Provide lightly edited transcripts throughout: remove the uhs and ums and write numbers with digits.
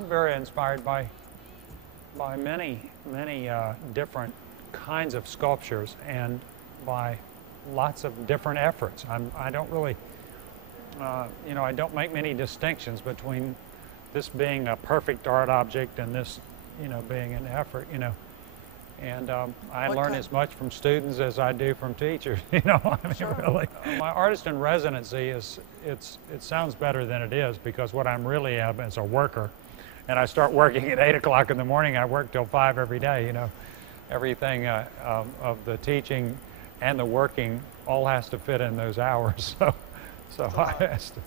I'm very inspired by many different kinds of sculptures and by lots of different efforts. I don't really, you know, I don't make many distinctions between this being a perfect art object and this, you know, being an effort, you know. And I learn as much from students as I do from teachers, you know. I mean, Sure. really. My artist in residency it sounds better than it is, because what I'm really is a worker. And I start working at 8 o'clock in the morning. I work till 5 every day, you know. Everything of the teaching and the working all has to fit in those hours. So I has to,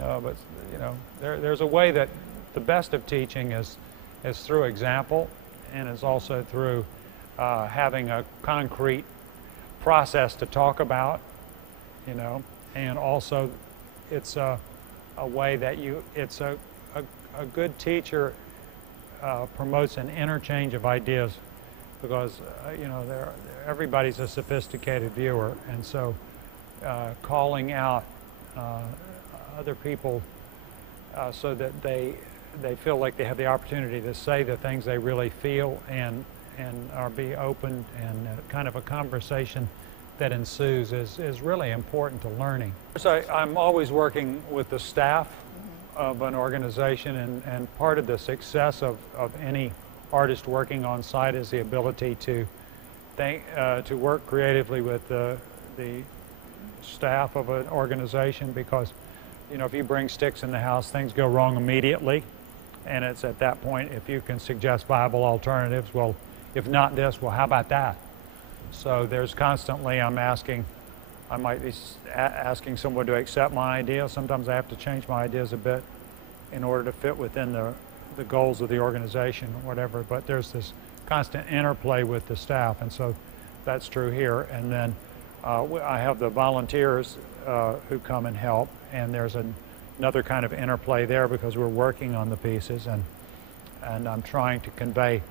but you know, there's a way that the best of teaching is through example, and is also through having a concrete process to talk about, you know, and also it's a way that a good teacher promotes an interchange of ideas, because you know, everybody's a sophisticated viewer, and so calling out other people so that they feel like they have the opportunity to say the things they really feel and be open, and kind of a conversation that ensues is really important to learning. So I'm always working with the staff of an organization, and part of the success of any artist working on site is the ability to work creatively with the staff of an organization, because you know, if you bring sticks in the house, things go wrong immediately, and it's at that point, if you can suggest viable alternatives, well, if not this, well, how about that? So there's constantly, I might be asking someone to accept my idea. Sometimes I have to change my ideas a bit in order to fit within the goals of the organization or whatever, but there's this constant interplay with the staff, and so that's true here. And then I have the volunteers who come and help, and there's another kind of interplay there, because we're working on the pieces, and I'm trying to convey,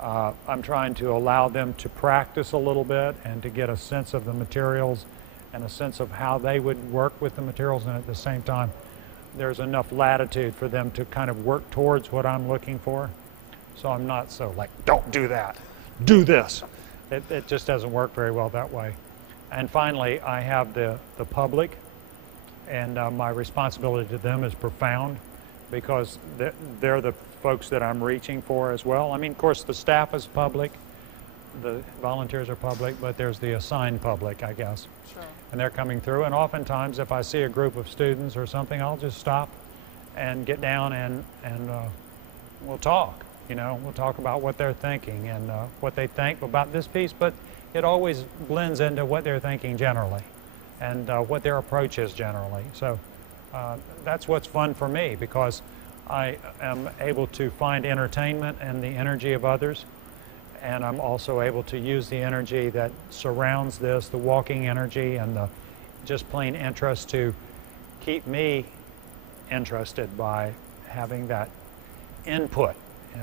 I'm trying to allow them to practice a little bit and to get a sense of the materials and a sense of how they would work with the materials, and at the same time there's enough latitude for them to kind of work towards what I'm looking for. So I'm not so like, don't do that, do this. It just doesn't work very well that way. And finally, I have the public, and my responsibility to them is profound, because they're the folks that I'm reaching for as well. I mean, of course, the staff is public, the volunteers are public, but there's the assigned public, I guess. Sure. And they're coming through, and oftentimes if I see a group of students or something, I'll just stop and get down and we'll talk. You know, we'll talk about what they're thinking and what they think about this piece, but it always blends into what they're thinking generally and what their approach is generally. So that's what's fun for me, because I am able to find entertainment in the energy of others, and I'm also able to use the energy that surrounds this, the walking energy and the just plain interest, to keep me interested by having that input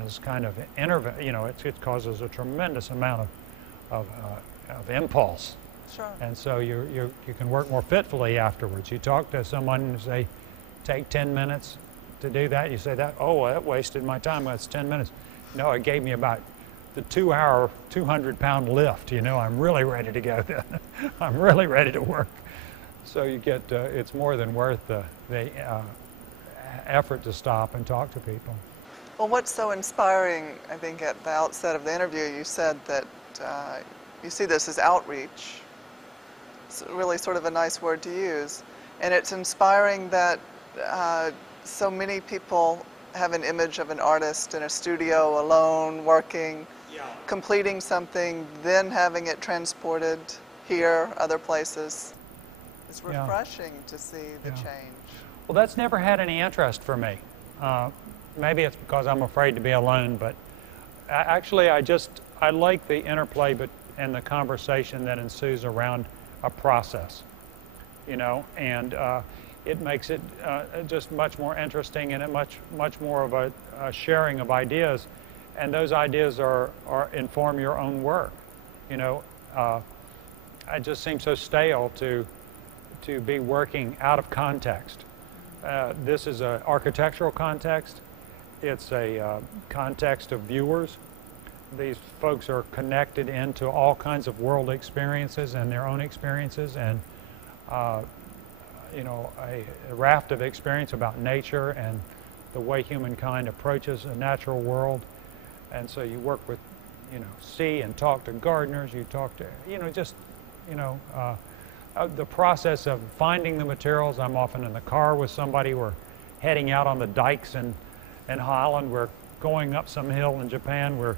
as kind of you know, it causes a tremendous amount of impulse. Sure. And so you can work more fitfully afterwards. You talk to someone and say, take 10 minutes to do that. You say that, oh, that wasted my time. That's 10 minutes. No, it gave me about the 2-hour, 200-pound lift. You know, I'm really ready to go then. I'm really ready to work. So you get, it's more than worth the effort to stop and talk to people. Well, what's so inspiring, I think at the outset of the interview, you said that you see this as outreach. It's really sort of a nice word to use. And it's inspiring that so many people have an image of an artist in a studio, alone, working, completing something, then having it transported here, other places. It's refreshing to see the change. Well, that's never had any interest for me. Maybe it's because I'm afraid to be alone, but actually I like the interplay and the conversation that ensues around a process, you know, and it makes it just much more interesting, and much more of a sharing of ideas, and those ideas inform your own work, you know. It just seems so stale to be working out of context. This is an architectural context, it's a context of viewers. These folks are connected into all kinds of world experiences and their own experiences, and you know, a raft of experience about nature and the way humankind approaches a natural world. And so you work with, you know, see and talk to gardeners, you talk to, you know, just, you know, the process of finding the materials. I'm often in the car with somebody. We're heading out on the dikes in Holland. We're going up some hill in Japan. We're,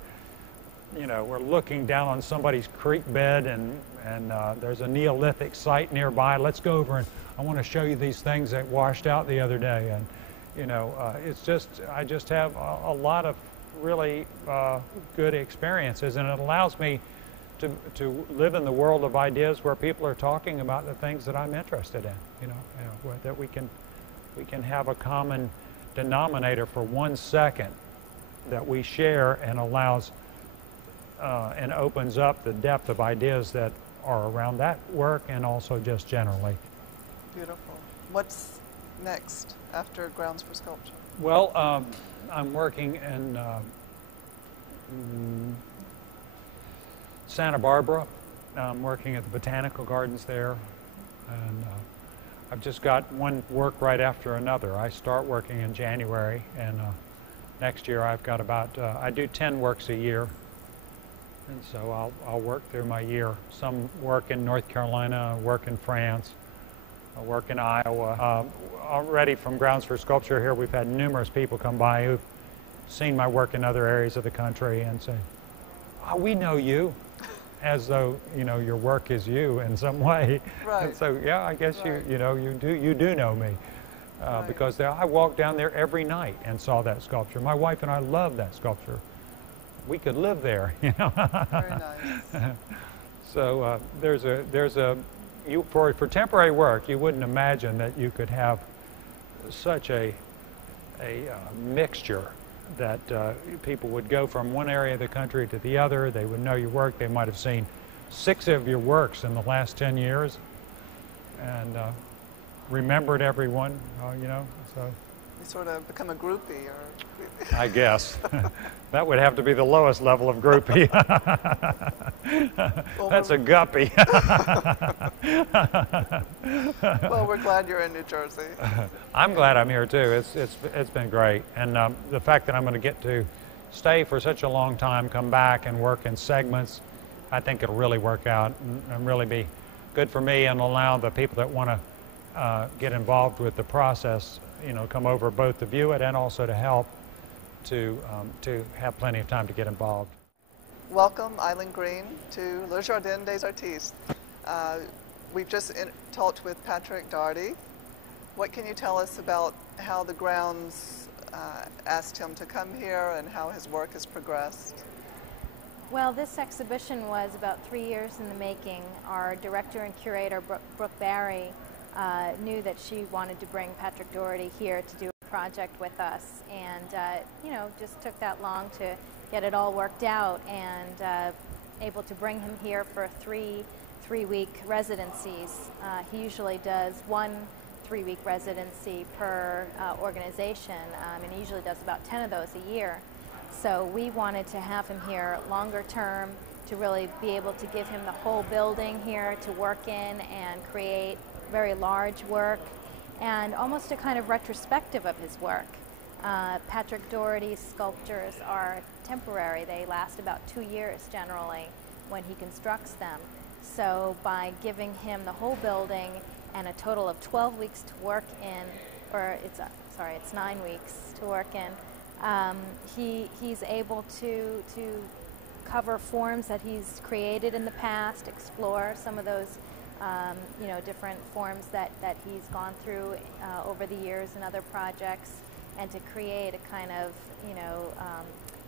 you know, we're looking down on somebody's creek bed, and there's a Neolithic site nearby. Let's go over, and I want to show you these things that washed out the other day. And, you know, it's just, I just have a lot of really good experiences, and it allows me to live in the world of ideas where people are talking about the things that I'm interested in, you know that we can have a common denominator for 1 second that we share, and allows and opens up the depth of ideas that are around that work and also just generally. Beautiful. What's next after Grounds for Sculpture? Well, I'm working in Santa Barbara. I'm working at the Botanical Gardens there, and I've just got one work right after another. I start working in January, and next year I've got about, I do 10 works a year, and so I'll work through my year. Some work in North Carolina, work in France, I work in Iowa. Already from Grounds for Sculpture here, we've had numerous people come by who've seen my work in other areas of the country and say, "Oh, we know you," as though, you know, your work is you in some way. Right. And so, yeah, I guess right. you know, you do know me, right. because I walked down there every night and saw that sculpture. My wife and I love that sculpture. We could live there, you know. Very nice. So there's a for temporary work, you wouldn't imagine that you could have such a mixture that people would go from one area of the country to the other. They would know your work. They might have seen 6 of your works in the last 10 years and remembered everyone, you know. So You sort of become a groupie, or I guess that would have to be the lowest level of groupie. well, That's a guppy. well, we're glad you're in New Jersey. I'm glad I'm here too. It's been great, and the fact that I'm going to get to stay for such a long time, come back and work in segments, I think it'll really work out and really be good for me, and allow the people that want to get involved with the process, you know, come over both to view it and also to help to have plenty of time to get involved. Welcome, Eileen Green, to Le Jardin des Artistes. We've just talked with Patrick Dougherty. What can you tell us about how the Grounds asked him to come here and how his work has progressed? Well, this exhibition was about 3 years in the making. Our director and curator, Brooke Barry, knew that she wanted to bring Patrick Dougherty here to do a project with us, and you know, just took that long to get it all worked out, and able to bring him here for three-week residencies. He usually does 1 3-week residency per organization, and he usually does about 10 of those a year. So we wanted to have him here longer term, to really be able to give him the whole building here to work in and create very large work, and almost a kind of retrospective of his work. Patrick Dougherty's sculptures are temporary. They last about 2 years generally when he constructs them. So by giving him the whole building and a total of 12 weeks to work in, or it's 9 weeks to work in, he's able to cover forms that he's created in the past, explore some of those you know, different forms that he's gone through over the years in other projects, and to create a kind of, you know,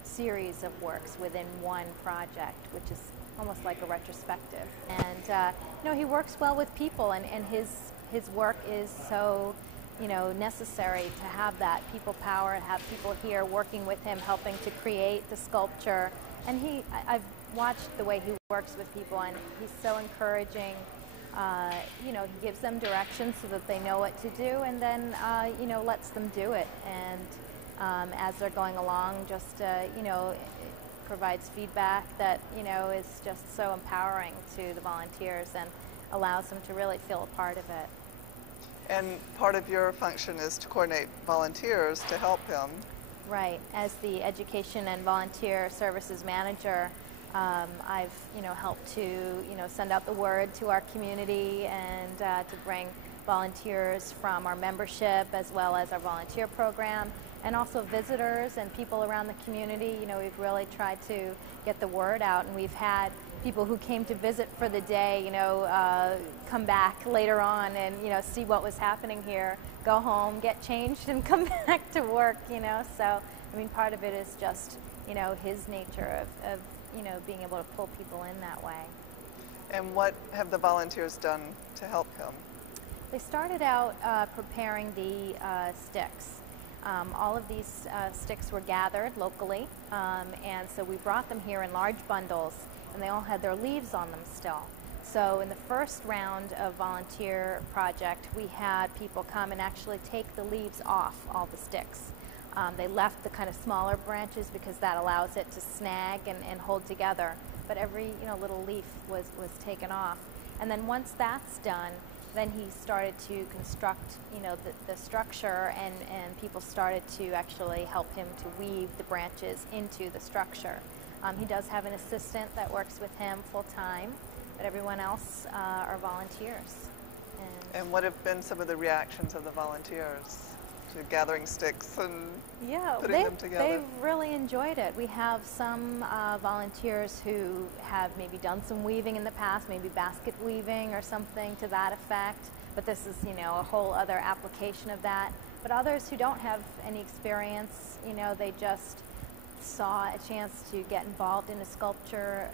series of works within one project, which is almost like a retrospective. And you know, he works well with people, and his work is so, you know, necessary to have that people power, and have people here working with him, helping to create the sculpture. And I've watched the way he works with people, and he's so encouraging. You know, he gives them directions so that they know what to do, and then, you know, lets them do it. And as they're going along. Just you know, it provides feedback that is just so empowering to the volunteers and allows them to really feel a part of it. And part of your function is to coordinate volunteers to help him. Right. As the Education and Volunteer Services Manager, I've helped to send out the word to our community and to bring volunteers from our membership as well as our volunteer program, and also visitors and people around the community. We've really tried to get the word out, and we've had people who came to visit for the day, come back later on and see what was happening here, go home, get changed, and come back to work. So I mean, part of it is just his nature of being able to pull people in that way. And what have the volunteers done to help him? They started out preparing the sticks. All of these sticks were gathered locally, and so we brought them here in large bundles, and they all had their leaves on them still. So in the first round of volunteer project, we had people come and actually take the leaves off all the sticks. They left the kind of smaller branches because that allows it to snag and hold together, but every little leaf was taken off. And then once that's done, then he started to construct the structure, and people started to actually help him to weave the branches into the structure. He does have an assistant that works with him full-time, but everyone else are volunteers. And what have been some of the reactions of the volunteers to gathering sticks and putting them together? They've really enjoyed it. We have some volunteers who have maybe done some weaving in the past, maybe basket weaving or something to that effect, but this is a whole other application of that. But others who don't have any experience, they just saw a chance to get involved in a sculpture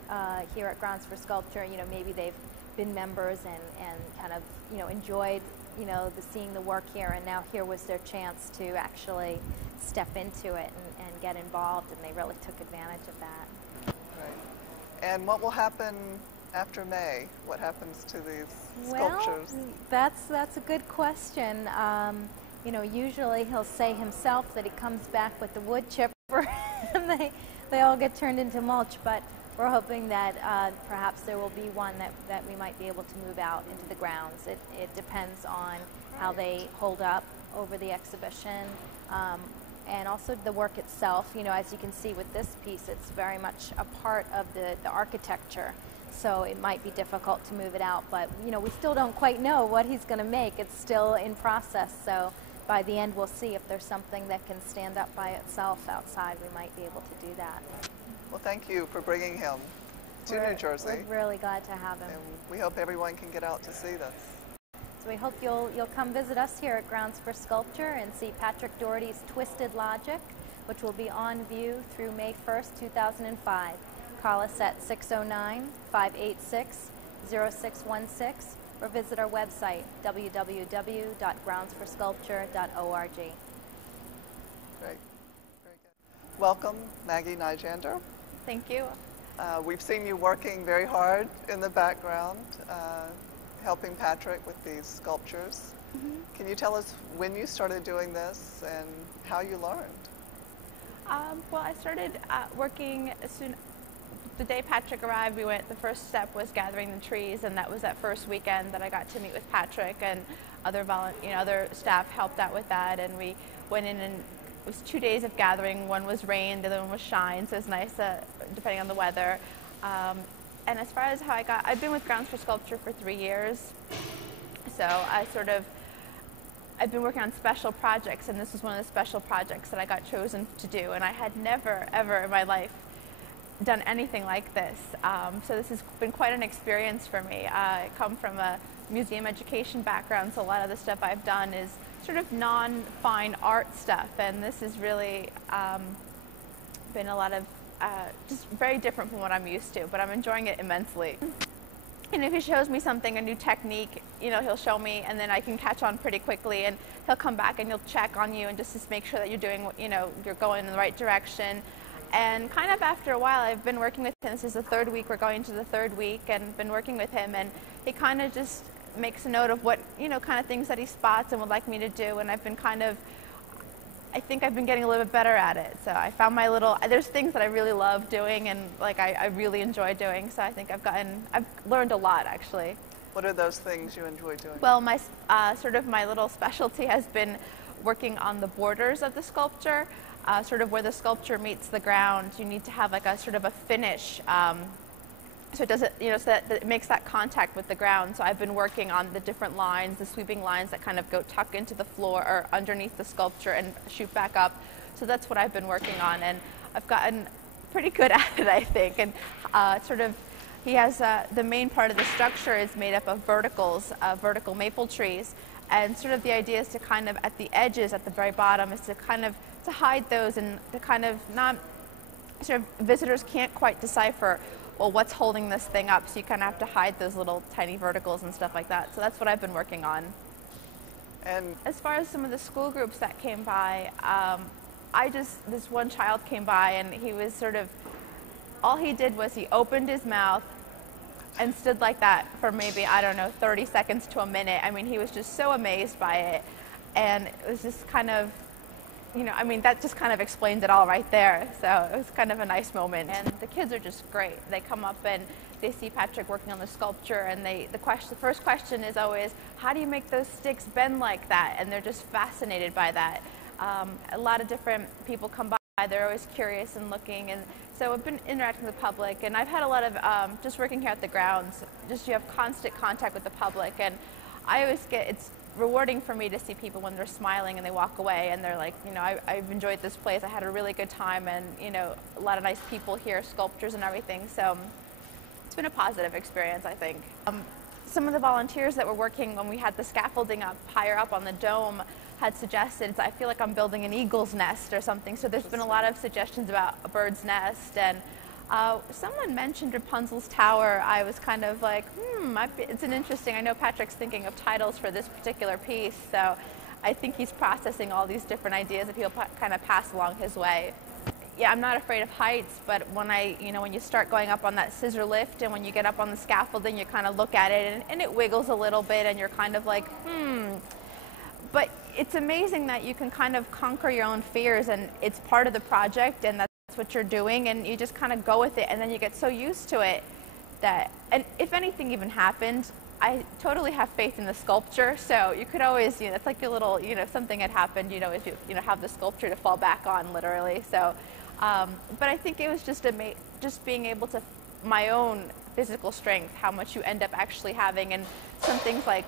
here at Grounds for Sculpture. Maybe they've been members and kind of enjoyed seeing the work here, and now here was their chance to actually step into it and get involved, and they really took advantage of that. Right. And what will happen after May? What happens to these sculptures? Well, that's a good question. Usually he'll say himself that he comes back with the wood chipper and they all get turned into mulch, but we're hoping that perhaps there will be one that we might be able to move out into the grounds. It depends on how they hold up over the exhibition, and also the work itself. As you can see with this piece, it's very much a part of the architecture, so it might be difficult to move it out, but we still don't quite know what he's going to make. It's still in process, so by the end we'll see if there's something that can stand up by itself outside. We might be able to do that. Well, thank you for bringing him to New Jersey. We're really glad to have him. And we hope everyone can get out to see this. So we hope you'll come visit us here at Grounds for Sculpture and see Patrick Dougherty's Twisted Logic, which will be on view through May 1st, 2005. Call us at 609-586-0616 or visit our website, www.groundsforsculpture.org. Great. Very good. Welcome, Maggie Nyjander. Thank you. We've seen you working very hard in the background, helping Patrick with these sculptures. Mm-hmm. Can you tell us when you started doing this and how you learned? Well, I started working as soon. The day Patrick arrived, the first step was gathering the trees, and that was that first weekend that I got to meet with Patrick, and other staff helped out with that, and we went in, and it was 2 days of gathering. One was rain, the other one was shine, so it's nice depending on the weather. And as far as how I've been with Grounds for Sculpture for 3 years, so I've been working on special projects, and this was one of the special projects that I got chosen to do, and I had never, ever in my life done anything like this. So this has been quite an experience for me. I come from a museum education background, so a lot of the stuff I've done is sort of non-fine art stuff, and this has really been a lot of just very different from what I'm used to, but I'm enjoying it immensely. And if he shows me something, a new technique, he'll show me, and then I can catch on pretty quickly, and he'll come back and he'll check on you and just to make sure that you're doing what, you're going in the right direction. And kind of after a while, I've been working with him. This is the third week. We're going to the third week, and been working with him, and he kind of just makes a note of what, kind of things that he spots and would like me to do. And I've been kind of I think I've been getting a little bit better at it. So I found my little, there's things that I really love doing and like I really enjoy doing. So I think I've learned a lot actually. What are those things you enjoy doing? Well, my sort of my little specialty has been working on the borders of the sculpture, sort of where the sculpture meets the ground. You need to have like a sort of a finish, so it doesn't, so that it makes that contact with the ground. So I've been working on the different lines, the sweeping lines that kind of go tuck into the floor or underneath the sculpture and shoot back up. So that's what I've been working on, and I've gotten pretty good at it, I think. And sort of, he has the main part of the structure is made up of verticals, vertical maple trees, and sort of the idea is to kind of at the edges, at the very bottom, is to kind of to hide those and to kind of not sort of visitors can't quite decipher, well, what's holding this thing up? So you kind of have to hide those little tiny verticals and stuff like that. So that's what I've been working on. And as far as some of the school groups that came by, this one child came by and he was sort of, all he did was he opened his mouth and stood like that for maybe, I don't know, 30 seconds to a minute. I mean, he was just so amazed by it. And it was just kind of, I mean, that just kind of explains it all right there. So it was kind of a nice moment. And the kids are just great. They come up and they see Patrick working on the sculpture, and the first question is always, how do you make those sticks bend like that? And they're just fascinated by that. A lot of different people come by. They're always curious and looking. And so I've been interacting with the public, and I've had a lot of, just working here at the grounds, just you have constant contact with the public. And I always get, it's rewarding for me to see people when they're smiling and they walk away and they're like, I've enjoyed this place. I had a really good time, and a lot of nice people here, sculptures and everything. So it's been a positive experience, I think. Some of the volunteers that were working when we had the scaffolding up higher up on the dome had suggested, I feel like I'm building an eagle's nest or something. So there's been a lot of suggestions about a bird's nest, and someone mentioned Rapunzel's tower. I was kind of like, it's an interesting, I know Patrick's thinking of titles for this particular piece, so I think he's processing all these different ideas that he'll kind of pass along his way. Yeah, I'm not afraid of heights, but when when you start going up on that scissor lift and when you get up on the scaffolding, you kind of look at it and it wiggles a little bit and you're kind of like, But it's amazing that you can kind of conquer your own fears, and it's part of the project, and that's what you're doing, and you just kind of go with it, and then you get so used to it that, and if anything even happened, I totally have faith in the sculpture. So you could always, it's like a little, if something had happened, if you, have the sculpture to fall back on, literally. So, but I think it was just being able to, my own physical strength, how much you end up actually having, and some things like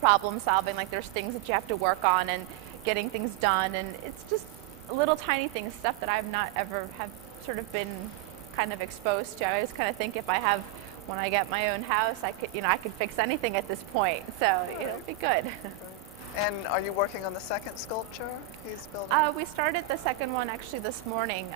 problem solving, like there's things that you have to work on and getting things done, and it's just little tiny things, stuff that I've not ever have sort of been kind of exposed to. I always kind of think when I get my own house, I could, I could fix anything at this point, so it'll be good. And are you working on the second sculpture he's building? We started the second one actually this morning.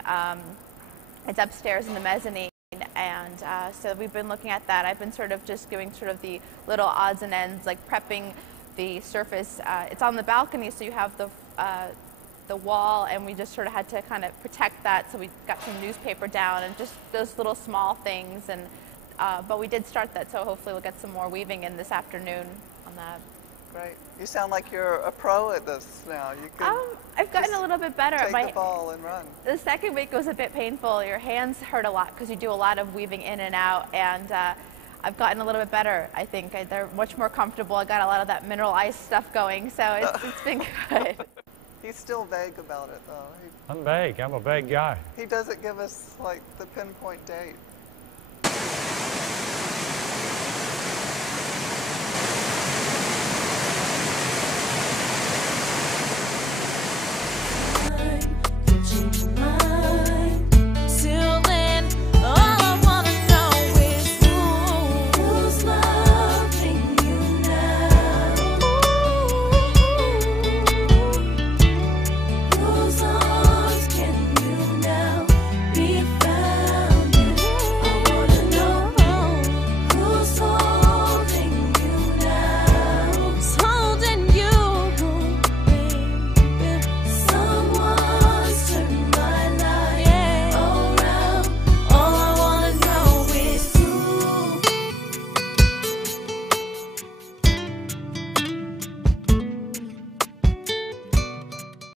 It's upstairs in the mezzanine. And so we've been looking at that. I've been sort of just doing sort of the little odds and ends, like prepping the surface. It's on the balcony, so you have the wall, and we just sort of had to kind of protect that. So we got some newspaper down and just those little small things. And but we did start that, so hopefully we'll get some more weaving in this afternoon on that. Great. You sound like you're a pro at this now. You can I've gotten a little bit better. Take the ball and run. The second week was a bit painful. Your hands hurt a lot because you do a lot of weaving in and out, and I've gotten a little bit better, I think. They're much more comfortable. I got a lot of that mineral ice stuff going, so it's been good. He's still vague about it, though. I'm vague. I'm a vague guy. He doesn't give us, like, the pinpoint date.